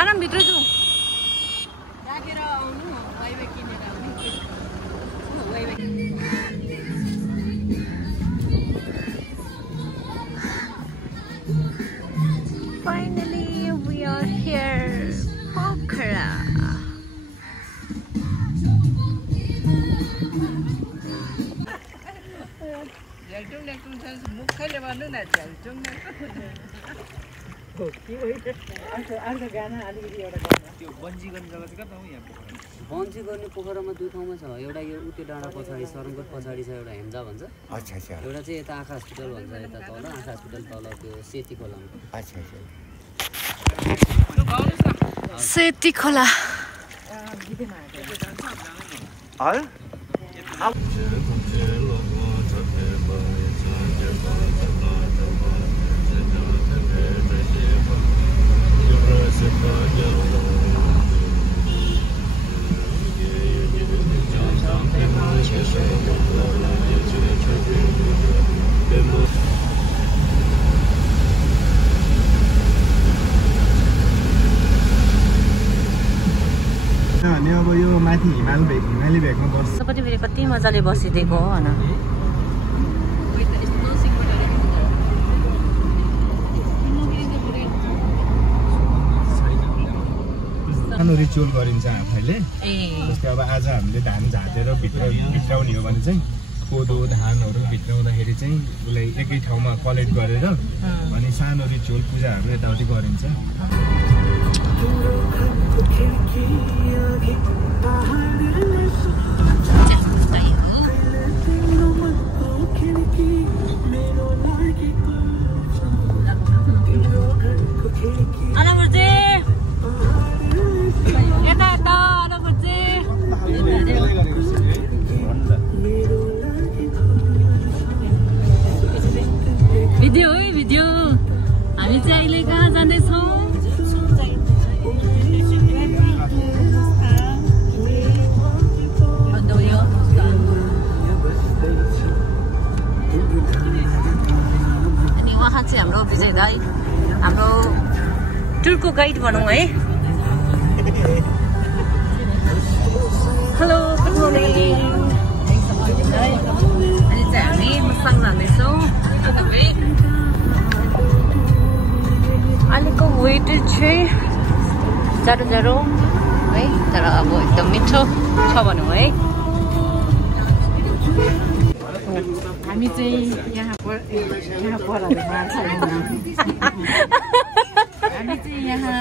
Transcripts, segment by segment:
आराम भित्र जाऊ राखेर आउनु वाइवाई किनेर आउनु Finally we are here Pokhara मुखले भन्नु न झ्यालचुङ अर्को गाना अलिकति एउटा गाना त्यो बन्जी गर्ने जग्गा चाहिँ कता हो यहाँ बन्जी गर्ने पोखरामा दुई ठाउँमा छ एउटा यो उते डाँडा पछाडि सरङकोट पछाडि छ एउटा हेम्जा भन्छ अच्छा अच्छा एउटा चाहिँ यता आँखा हस्पिटल भन्छ यता तल आँखा हस्पिटल तल त्यो सेती खोलामा अच्छा अच्छा सेती खोला अनि अब यो माथि हिमाली भेगमा बस्छ पनि फेरि कति मजाले बसिदिएको हो हैन सानो रिचुअल गरिन्छ आफैले जस्तै अब आज हामीले धान झाँटेर भित्राउने हो भने चाहिँ कोदो धानहरू भित्राउँदाखेरि चाहिँ उसलाई एकै ठाउँमा कलेक्ट गरेर अनि सानो रिचुअल पूजाहरू यताउति गरिन्छ भिडियो है भिडियो हामी चाहिँ अहिले कहाँ जाँदैछौँ अनि उहाँ चाहिँ हाम्रो विजय दाई हाम्रो टुरको गाइड भनौँ है हेलो गुड मर्निङ अनि चाहिँ हामी मसाङ जाँदैछौँ अहिलेको वेदर चाहिँ जाडो जाडो है तर अब एकदम मिठो छ भनौँ है हामी चाहिँ यहाँ पर हामी चाहिँ यहाँ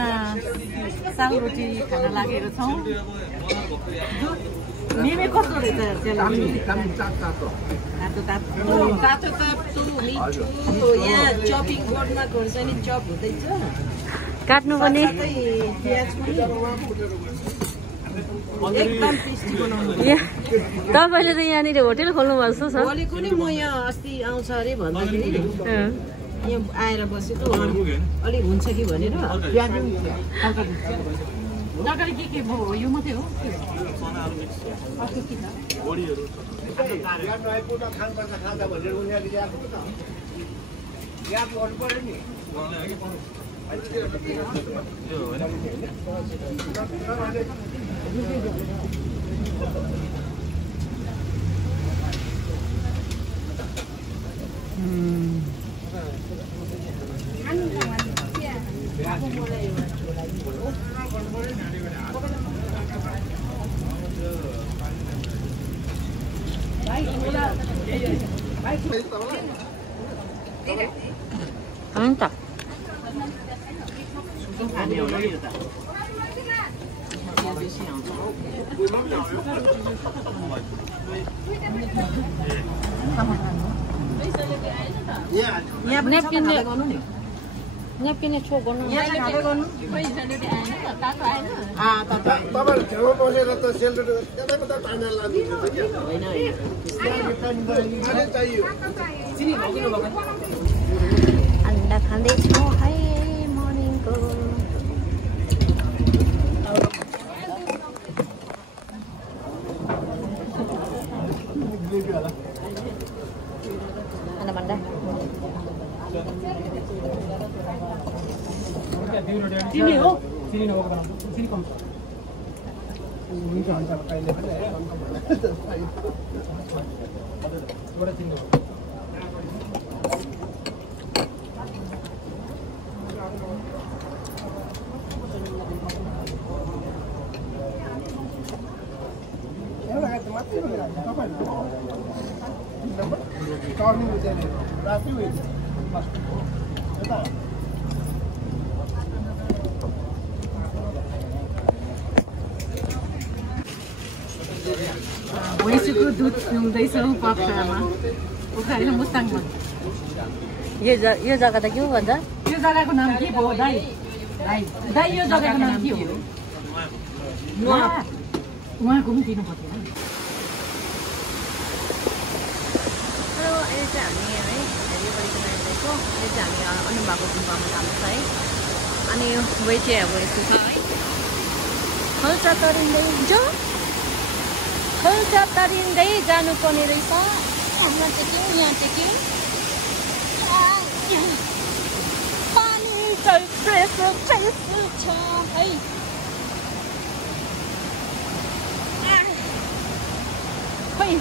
सालरोटी खान लागेको छौँ मेमे कस्तो रहेछ तातो मिठो यहाँ चपिङ बोर्डमा खोर्सानी चप हुँदैछ काट्नु पनि एकदम टेस्टी बनाउनु तपाईँले त यहाँनिर होटेल खोल्नु भएको छ बोलेको नि म यहाँ अस्ति आउँछ अरे भन्दाखेरि यहाँ आएर बसेको अलिक हुन्छ कि भनेर तरकारी के भयो यो मात्रै हो Mantap. Napkin cho गर्नु यहाँ खाले गर्नु पैसाले आएन तातो आएन तपाईहरु छेउमा बसेर त सेलरोटी कता कता ताना लादिनु हैन हैन चाहियो चिनी भगिनु भगन अन्डा खाँदै छौ है मर्निङको अन्डा भन्दा चिनी हो भैँसीको दुध पिउँदैछौँ पखामा उखाएर मुस्ताङमा। यो जग्गा त के हो भन्छ? यो जग्गाको नाम के हो दाइ? दाइ यो जग्गाको नाम के हो? उहाँको पनि दिनु पर्दैन। अहिले चाहिँ हामी है योपालिको आइरहेको अहिले चाहिँ हामी अनुभाको गुम्बामा जाँदैछ है। अनि वे चाहिँ अब यस्तो छ है, खल्चा तरिँदै जानुपर्ने रहेछ। यहाँ टेक्यौँ पानी चाहिँ फ्रेस छ है। खोइ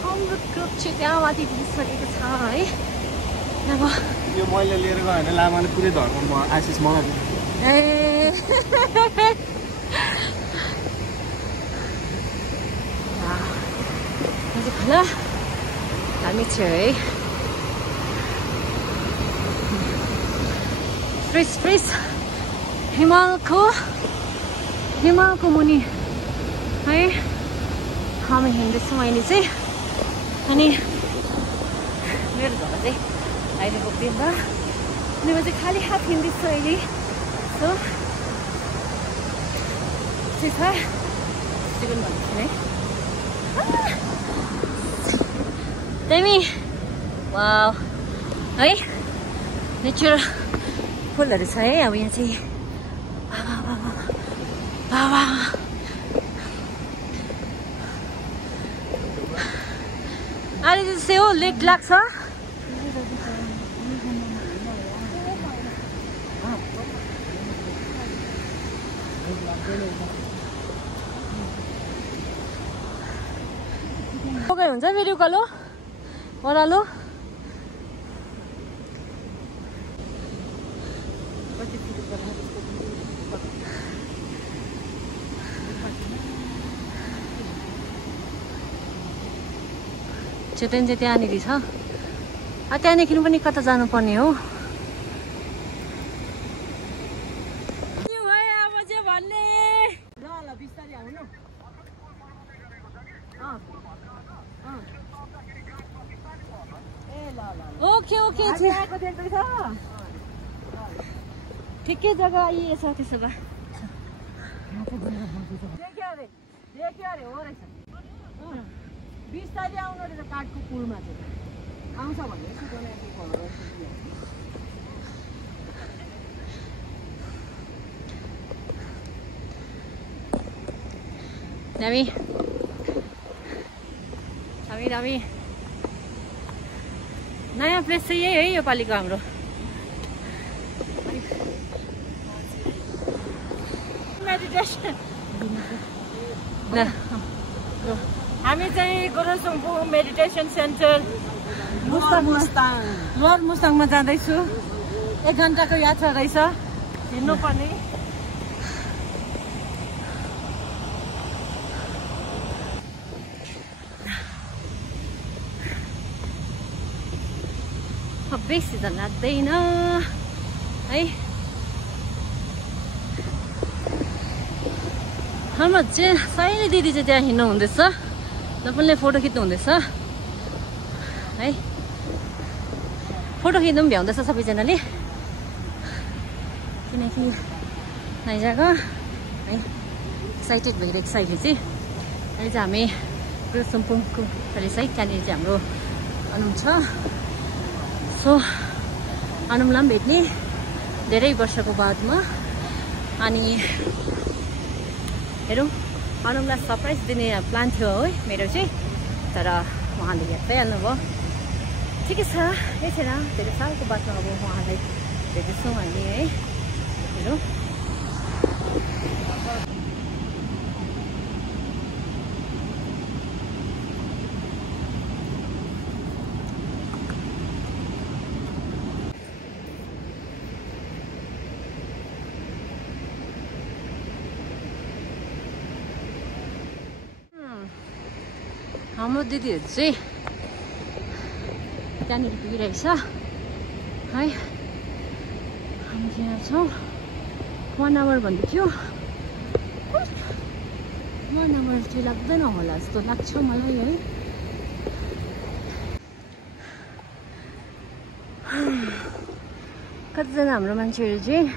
हाम्रो ग्रुप चाहिँ त्यहाँ माथि पुगिसकेको छ है। अब यो मैले लिएर गयो भने लामाले पुरै धर्ममा आशिष मलाई दिन्छ। ल हामी चाहिँ है फ्रेस हिमालको मुनि है हामी हिँड्दैछौँ अहिले चाहिँ। अनि मेरो घर चाहिँ अहिलेको पेम्बा अनि म चाहिँ खाली हात हिँड्दैछु अहिले। सो चाहिँ छ जीवन भन्छु है तिमी वाउ है नेचर फुलहरू छ है। अब यहाँ चाहिँ अहिले चाहिँ हो लेक लाग्छ। हुन्छ फेरि उकालो ओह्रालो चेतन चाहिँ त्यहाँनिर छ। त्यहाँदेखि पनि कता जानुपर्ने हो? अब चाहिँ भन्ने ल बिस्तारै आउनु। ओके ठिकै जग्गा आइएछ त्यसो भए। बिस्तारै आउनु रहेछ काठको पुलमा चाहिँ आउँछ भने दामी नयाँ प्लेस चाहिँ यही है योपालिको हाम्रो। मेडिटेसन हामी चाहिँ गुरुसुम्पु मेडिटेसन सेन्टर लोवर मुस्ताङमा जाँदैछु। 1 घन्टाको यात्रा रहेछ हिँड्नुपर्ने। बेसी त लाग्दैन है। हाम्रो चाहिँ साइली दिदी चाहिँ त्यहाँ हिँड्नु हुँदैछ, तपाईँले फोटो खिच्नु हुँदैछ है। फोटो खिच्नु पनि भ्याउँदैछ सबैजनाले, किनकि नयाँ जग्गा है एक्साइटेड भइरहेको छ अहिले चाहिँ। अहिले चाहिँ हामी गुरुसुम्पुङको प्यालेस है, त्यहाँनिर चाहिँ हाम्रो अनुम छ। सो अनुमलाई पनि भेट्ने धेरै वर्षको बादमा। अनि हेरौँ, अनुमलाई सरप्राइज दिने प्लान थियो है मेरो चाहिँ, तर उहाँले हेर्दै हाल्नुभयो। ठिकै छ, यसै धेरै सालको बादमा अब उहाँलाई भेट्दैछौँ हामी है। हेरौँ हाम्रो दिदीहरू चाहिँ त्यहाँनिर पुगिरहेछ है। हामी यहाँ छौँ। 1 आवर भन्दै थियो, 1 आवर चाहिँ लाग्दैन होला जस्तो लाग्छ मलाई है। कतिजना हाम्रो मान्छेहरू चाहिँ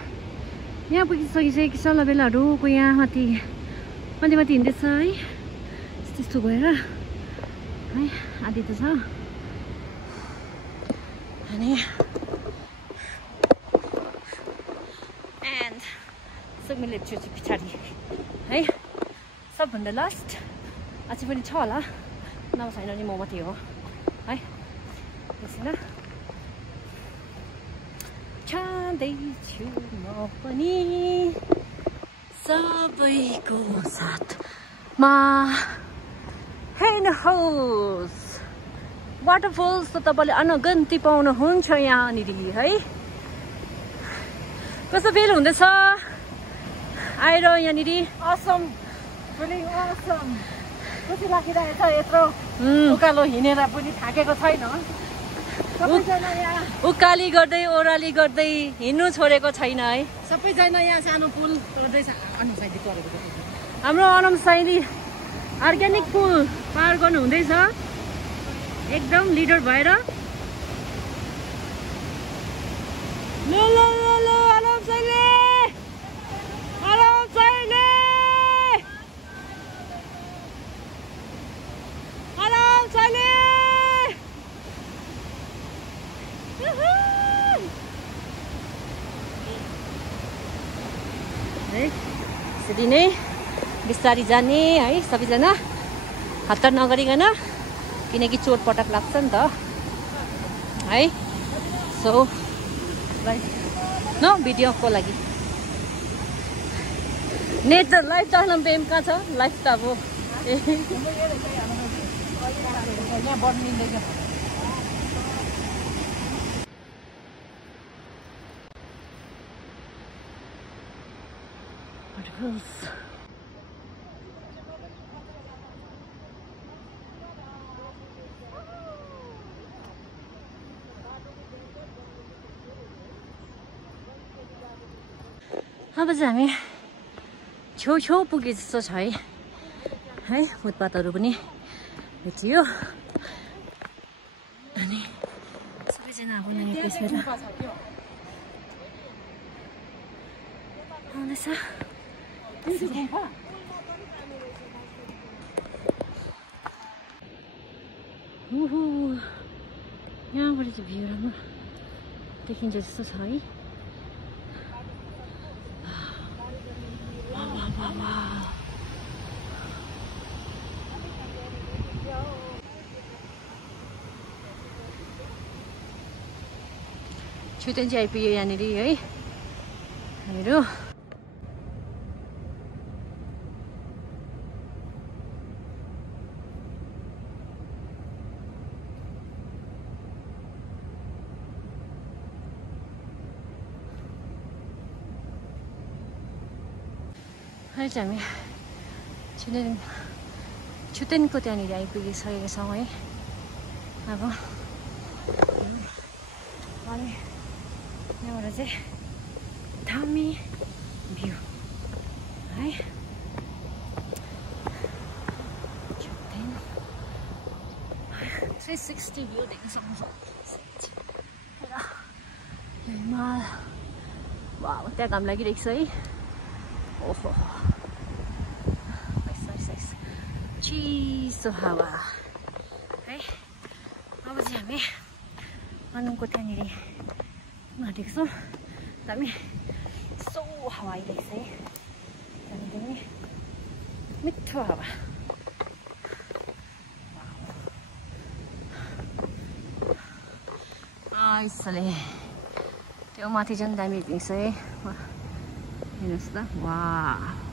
यहाँ पुगिसकिसकेको छ। लबेलाहरूको यहाँ माथि हिँड्दैछ है, त्यस्तो भएर है। आदि त छ। अनि एन्ड सुमिले चाहिँ पछाडि है, सबभन्दा लास्ट। अझै पनि छ होला, नभए छैन नि म मात्रै हो है। त्यसैन छाँदैछु म पनि सबैको साथमा। हेर्नुहोस्, वाटरफल्स त तपाईँले अनगन्ती पाउनुहुन्छ यहाँनिर है। कस्तो फिल हुँदैछ आएर यहाँनिर? असम, खुसी लागिरहेछ। यत्रो उकालो हिँडेर पनि थाकेको छैन। सबैजना यहाँ उकाली गर्दै ओह्राली गर्दै हिँड्नु छोडेको छैन है। सबैजना यहाँ सानो पुल गर्दैछ। अनुसाइली गरेको हाम्रो अनुसाइली अर्ग्यानिक पुल पार गर्नु हुँदैछ एकदम लिडर भएर। यसरी नै बिस्तारी जाने है सबैजना, हतार नगरिकन, किनकि चोटपटक लाग्छ नि त है। सो न भिडियोको लागि नेट त लाइभ त बेम कहाँ छ? लाइभ त अब अब चाहिँ हामी छेउ पुगे जस्तो छ है। फुटपाथहरू पनि भेटियो। अनि सबैजना अब नानी पेसेर आउँदैछ। यहाँबाट चाहिँ भ्यू राम्रो देखिन्छ जस्तो छ है। छुटेन चाहिँ आइपुग्यो यहाँनिर है हामीहरू। अहिले चाहिँ हामी छुटेनको त्यहाँनिर आइपुगिसकेका छौँ है। अब अनि यहाँबाट चाहिँ दामी भ्यू है। 360 भ्यू देख्न सक्नुहुन्छ। हिमाल वाउ, त्यहाँ घाम लागिरहेको छ है। ओहो, चिसो हावा है। अब चाहिँ हामी अनुको त्यहाँनिर आँटेको छौँ दामी सो हावा आइरहेको छ है दामी दामी मिठो हावा यसले त्यो माथि झन् दामी देख्छ है हेर्नुहोस् त वा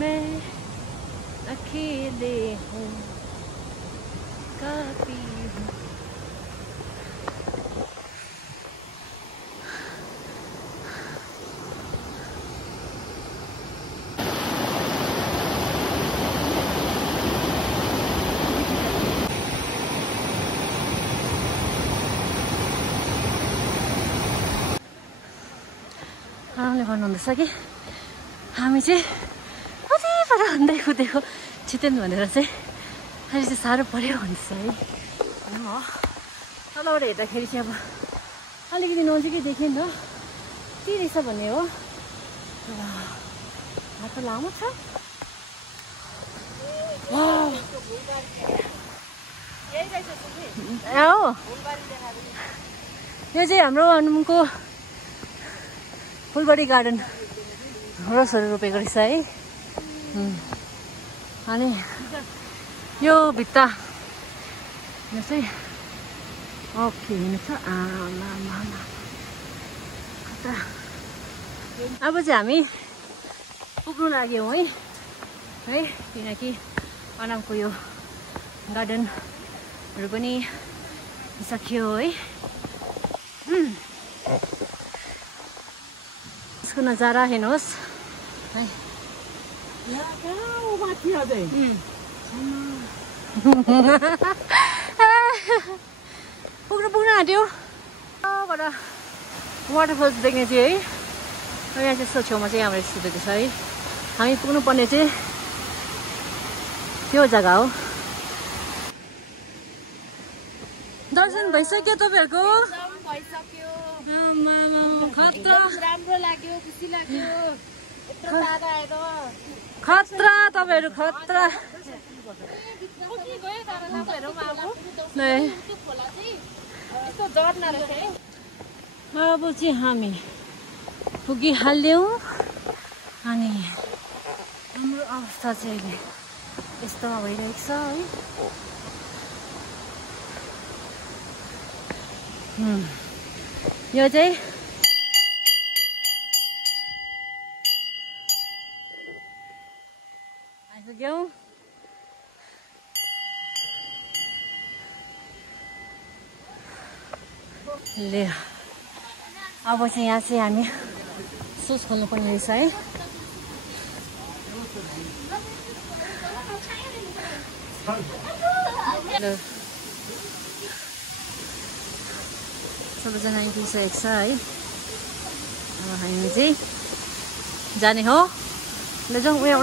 मैं अकेले हूँ काफी हूँ आरामले भन्नुहुँदैछ कि हामी चाहिँ कतिबाट हिँड्दै कुदेको छिटेन भनेर चाहिँ अहिले चाहिँ साह्रो पऱ्यो भन्दैछ है भनौँ हो तलबाट हेर्दाखेरि चाहिँ अब अलिकति नजिकै देखेँ नि त के रहेछ भन्ने हो हात त लामो छ हो यो चाहिँ हाम्रो हनुमनको फुलबारी गार्डन रसहरू रोपेको रहेछ है अनि यो भित्ता यो चाहिँ ओके हिँड्नु छ अब चाहिँ हामी पुग्नु लाग्यौँ है किनकि अनामको यो गार्डनहरू पनि सकियो है यसको नजारा हेर्नुहोस् है पुग्नु आँट्यो वाटरफल्स देख्ने थियो है यहाँ चाहिँ यस्तो छेउमा चाहिँ हाम्रो यस्तो देख्छ है हामी पुग्नु पर्ने चाहिँ त्यो जग्गा हो दर्शन भइसक्यो तपाईँहरूको राम्रो लाग्यो खुसी लाग्यो खतरा तपाईँहरू खतरा अब चाहिँ हामी पुगिहाल्यौँ अनि हाम्रो अवस्था चाहिँ यस्तोमा भइरहेको छ है यो चाहिँ आइपुग्यौँ ले अब चाहिँ यहाँ चाहिँ हामी सुज खोल्नु पर्ने रहेछ है सबैजना आइपुगिसकेको छ है अब हामी चाहिँ जाने हो ल जाउँ उयो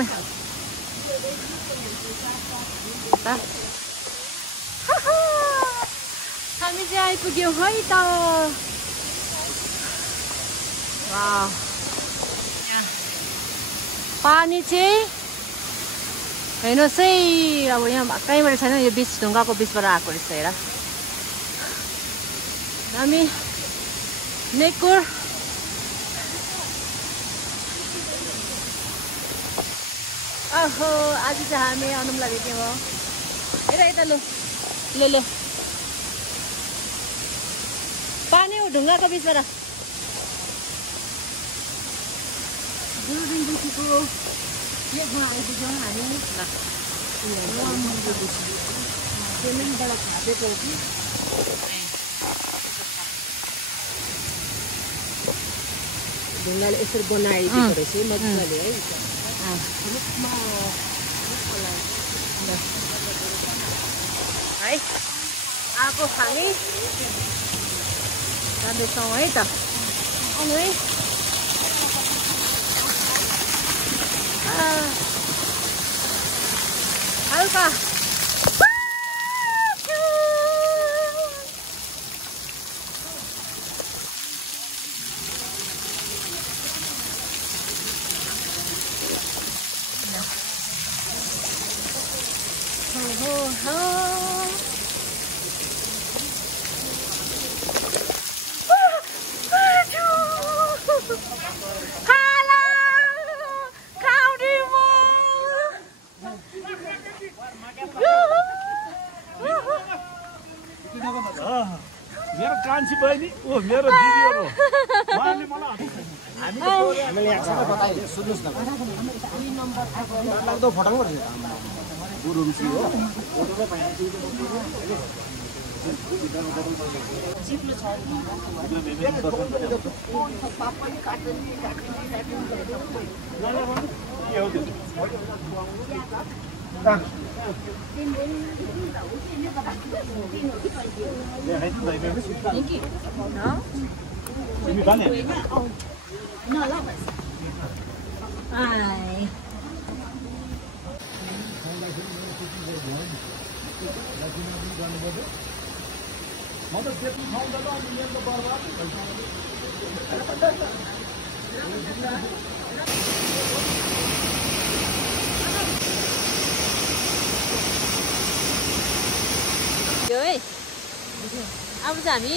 हामी चाहिँ आइपुग्यौँ है त पानी चाहिँ हेर्नुहोस् है अब यहाँ कहीँबाट छैन यो बिच ढुङ्गाको बिचबाट आएको रहेछ हेर हामी नेकुर ओहो आज चाहिँ हामी अनुमलाई भेट्यौँ यता लो लो लो पानी हो ढुङ्गाको बिचबाट गुरुदेखिको एकमा आइपुग्यौँ हामी पेमेन्टबाट थापेको कि ढुङ्गाले यसरी बनाइदिएको रहेछ मजाले है है आगो हामी जाँदैछौँ है त आउनु है हल्का मेरो कान्छी बहिनी ओ मेरो दिदीहरु उहाँले मलाई हामीले एकसँग बताइए सुन्नुस् न लाग्दो फटाउनु पर्छ गुरुमसी हो यो है अब चाहिँ हामी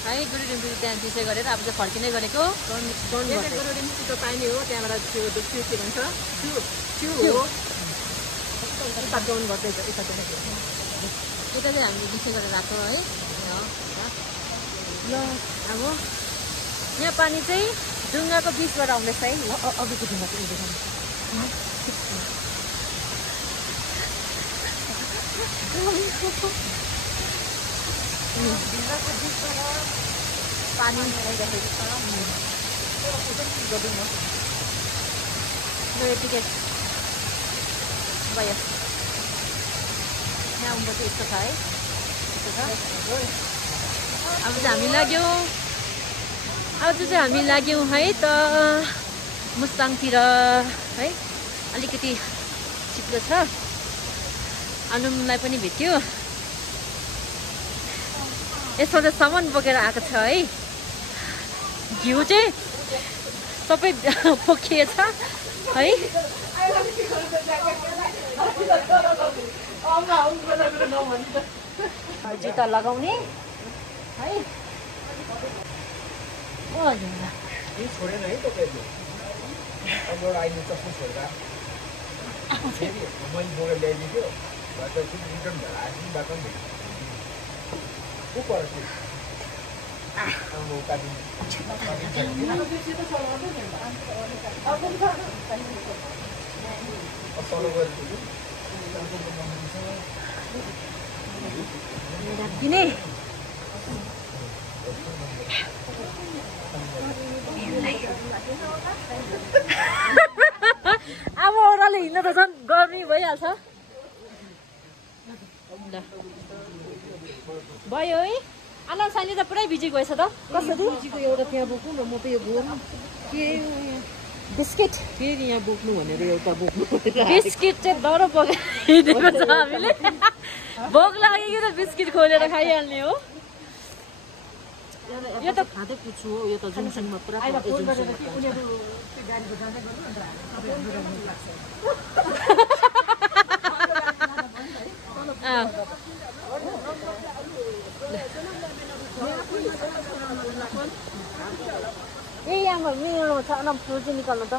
है गुरुडिम्पी त्यहाँ त्यसै गरेर अब चाहिँ फर्किँदै गरेको गुरुडिम्पीको पानी हो त्यहाँबाट त्यो के भन्छ त्यो हो यता डाउन गर्दैछ यता चाहिँ हामीले त्यसै गरेर आएको है ल अब यहाँ पानी चाहिँ ढुङ्गाको बिचबाट आउँदैछ है अघिको ढुङ्गा चाहिँ ढुङ्गाको बिचबाट पानी आइरहेको छ टिकट भयो यहाँ उम्र चाहिँ यस्तो छ है अब चाहिँ हामी लाग्यौँ है त मुस्ताङतिर है अलिकति चिप्लो छ अनुमलाई पनि भेट्यो यसमा चाहिँ सामान बोकेर आएको छ है घिउ चाहिँ सबै पोखिएछ है जुत्ता लगाउने है छोडेन है तपाईँले अब एउटा अहिले चस्मा छोड्दा फेरि मैले बोकेर ल्याइदिन्थ्यो रिटर्न भएर आएपछि बाटो पनि भेट्यो को पर्छ किने अब ओह्रालो हिँड्नु त झन् गर्मी भइहाल्छ भयो है आनन्द साइली त पुरै बिजी गएछ त कसरी एउटा त्यहाँ बोक्नु न म त यो बोक्नु के बिस्किट फेरि यहाँ बोक्नु भनेर एउटा बोक्नु बिस्किट चाहिँ डरो बोकिदिएको छ हामीले भोक लाग्यो कि त बिस्किट खोलेर खाइहाल्ने हो यो त खाँदै पुग्छु हो यो त जुनसुनमा पुरा ए यहाँ मेरो छ अनम फुल चाहिँ निकाल्नु त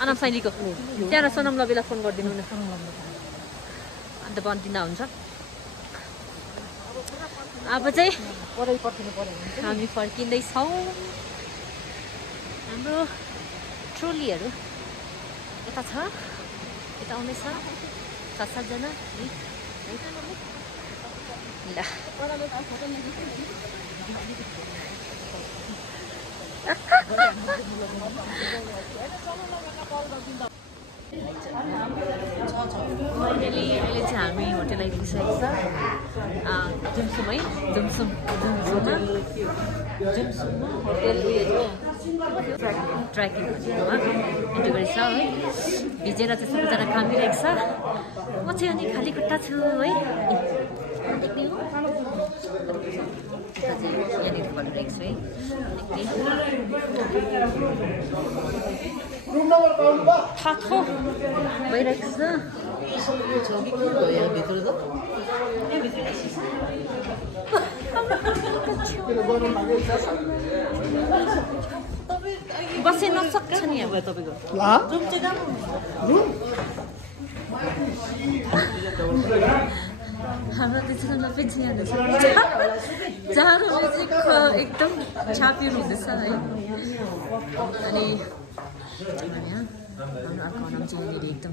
अनम साइलीको त्यहाँबाट सोनम लबीलाई फोन गरिदिनु न अन्त बन्दिँदा हुन्छ। अब चाहिँ हामी फर्किँदैछौँ। हाम्रो ट्रोलीहरू यता छ, यता आउँदैछ 7-7 जना। ल अहिले चाहिँ हामी होटेल आइपुगिसकेको छ जुम्सुम है, जुम्सुममा होटेल ट्रेकिङ भनेकोमा इन्टर गरेछ है। भिजेर चाहिँ सबैजना कामिरहेको छ। म चाहिँ अनि खाली खुट्टा छु है। देख्ने हो यहाँनिर गरिरहेको छु है। थाथो भइरहेको छ। बसे नसक्छ नि अब तपाईँको हाम्रो दुईजना पछि जाँदैछ। जाडोले चाहिँ एकदम छापिएर हुँदैछ है। अनि हाम्रो अर्को नाम चाहिँ यहाँनिर एकदम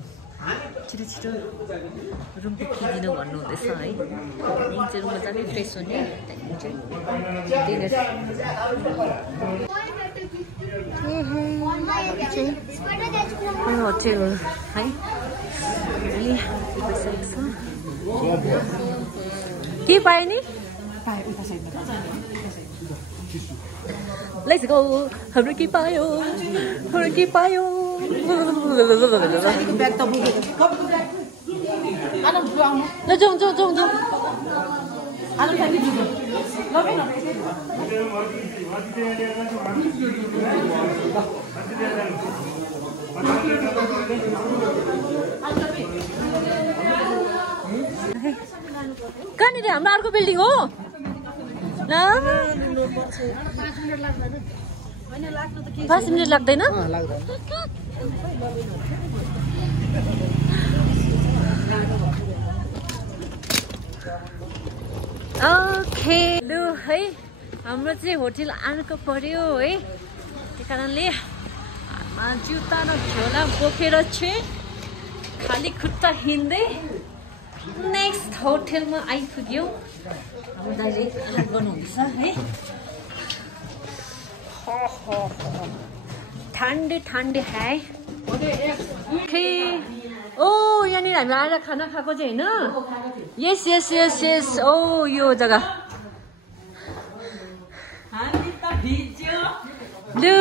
छिटो छिटो रुम पुगिदिनु भन्नुहुँदैछ है। यहीँ चाहिँ रुममा जाने फ्रेस हुने होटेल है। के पायो नि? Let's go. हाम्रो के पायो, हाम्रो के पायो। ल जाउँ जाउँ जाउँ जाउँ। कहाँनिर हाम्रो अर्को बिल्डिङ हो ल? 5 मिनट लाग्दैन? ओके लु है, हाम्रो चाहिँ होटेल आउनु पर्यो है। त्यही कारणले जुत्ता र झोला बोकेर चाहिँ खाली खुट्टा हिँड्दै नेक्स्ट होटेलमा आइपुग्यौँ। हाम्रो दाइले हात गर्नुहुँदैछ है। ठन्डे ठन्डे है। ओ यहाँनिर हामी आएर खाना खाएको चाहिँ होइन? यस यस यस यस। ओ यो जग्गा लु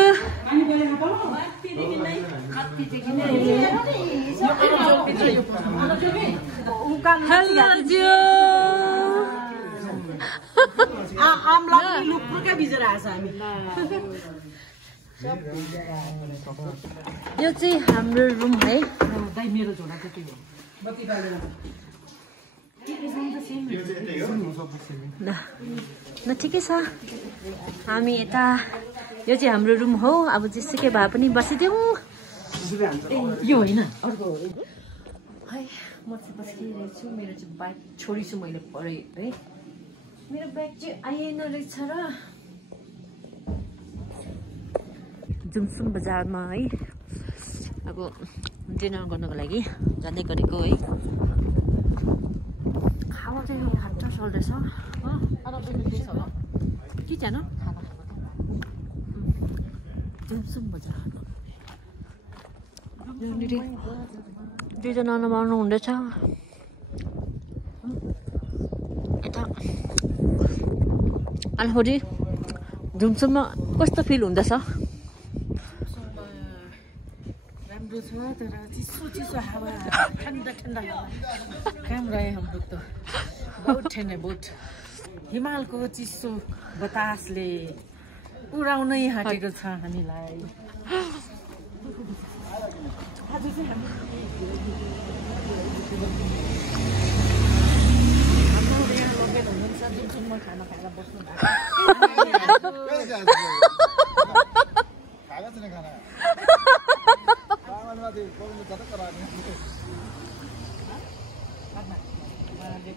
यो चाहिँ हाम्रो रुम है। ल ठिकै छ। हामी यता यो चाहिँ हाम्रो रुम हो। अब जेसुकै भए पनि बसिदिउँ। यो होइन अर्को है। म चाहिँ बसिरहेको छु। मेरो चाहिँ बाइक छोडिछु मैले पढेँ है। मेरो ब्याग चाहिँ आएन रहेछ र जुम्सुम बजारमा है। अब डिनर गर्नको लागि जाँदै गरेको है। खावा चाहिँ हात चल्दैछ के जानु जुम्सुम बजार। दुईजना नमार्नु हुँदैछ यता। अलहोरी जुम्सुममा कस्तो फिल हुँदैछ? राम्रो छ तर चिसो चिसो हावा, ठन्डा ठन्डा हावा काम रहे हाम्रो त। बहुत ठन्डा, बहुत हिमालको चिसो बतासले उडाउनै हाटेको छ हामीलाई। आज चाहिँ हाम्रो यहाँ लगेर हुनुहुन्छ जुम्सुममा खाना खाएर बस्नु उहाँले